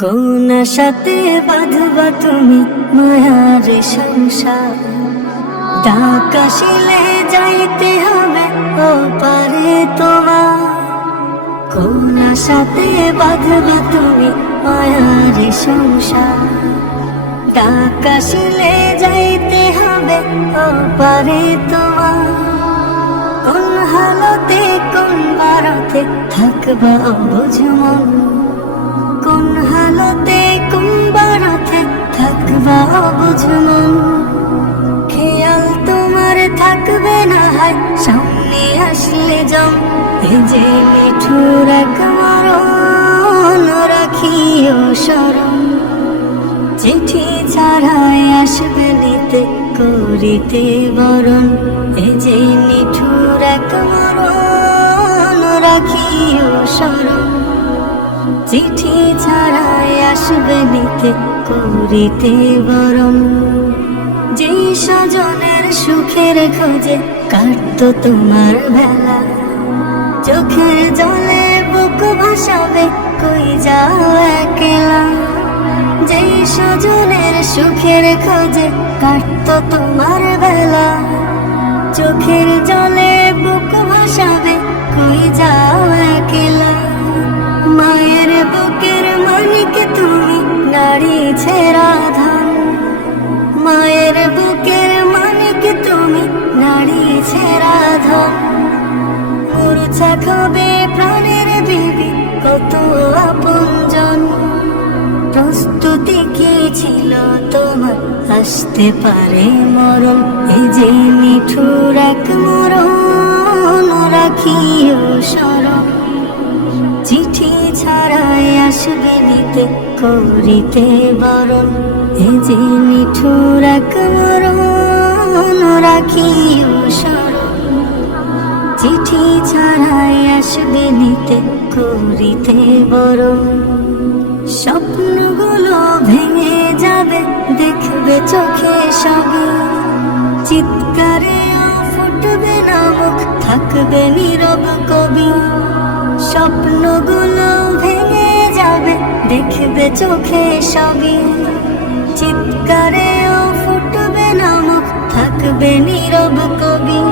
কোন সাথে বাঁধবা তুমি মায়ার সংসার, ডাক আসিলে যাইতে হবে ও পারে তোমার। কোন সাথে বাঁধবা তুমি মায়ার সংসার, ডাক আসিলে যাইতে হবে ও পারে তোমার। কোন হালতে কোন বারতে থাকবা অবুঝ মন, কোন হালতে কোন বারতে থাকবা অবুঝ মন। খেয়াল তোমার থাকবে না হয় সামনে আসলে জম, এ যে মিঠুর এক মরণ রাখিও স্মরণ। চিঠি ছাড়াই আসবে নিতে করিতে বরণ, এ যে মিঠুর এক মরণ রাখিও স্মরণ। চিঠি ছাড়াই আসবে নিতে করিতে বরণ। যে স্বজনের সুখের খোঁজে কাটতো তোমার বেলা, চোখের জলে বুক ভাসাবে কই যাও একলা। যে স্বজনের সুখের খোঁজে কাটতো তোমার বেলা, চোখের জলে বুক ভাসাবে কই যাও একলা। মায়ের বুকের মানিক তুমি নারী ছেড়া ধান, মায়ের বুকের মানিক তুমি নারী ছেড়া ধন। মূর্ছা খাবে প্রাণের বিবি কত আপনজন, প্রস্তুতি কি ছিল তোমার আসতে পারে মরণ। এই যে মিঠুর এক মরণ রাখিও স্মরণ। চিঠি ছাড়াই আসবে নিতে করিতে বরণ, এই যে মিঠুর এক মরণ রাখিও স্মরণ। চিঠি ছাড়াই আসবে নিতে করিতে বরণ। স্বপ্নগুলো ভেঙে যাবে দেখবে চোখে সবে, চিৎকারে ফুটবে না মুখ থাকবে নীরব কবি। স্বপ্নগুলো ভেঙে যাবে দেখবে চোখে সবে, চিৎকারে ফুটবে না মুখ থাকবে নীরব কবি।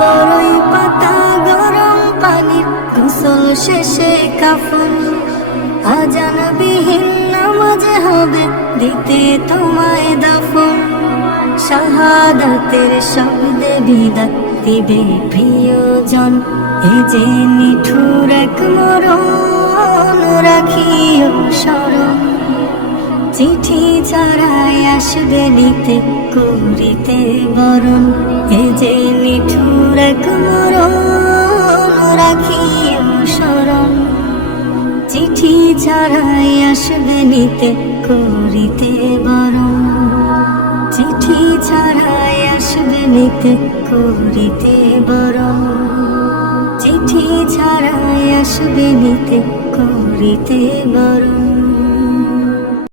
বড়ই পাতা গরম পানির গোসল শেষে কাফন, আজানবিহীন নামাজে হবে দিতে তোমায় দাফন। শাহাদাতের শব্দে বিদায় দিবে প্রিয়জন, এ যে মিঠুর এক মরণ রাখিও স্মরণ। চিঠি ছাড়াই আসবে নিতে করিতে বরণ, এ যে মিঠুর এক মরণ রাখিও স্মরণ। চিঠি ছাড়াই আসবে নিতে করিতে বরণ, চিঠি ছাড়াই আসবে নিতে করিতে বরণ। চিঠি ছাড়াই আসবে নিতে করিতে বরণ।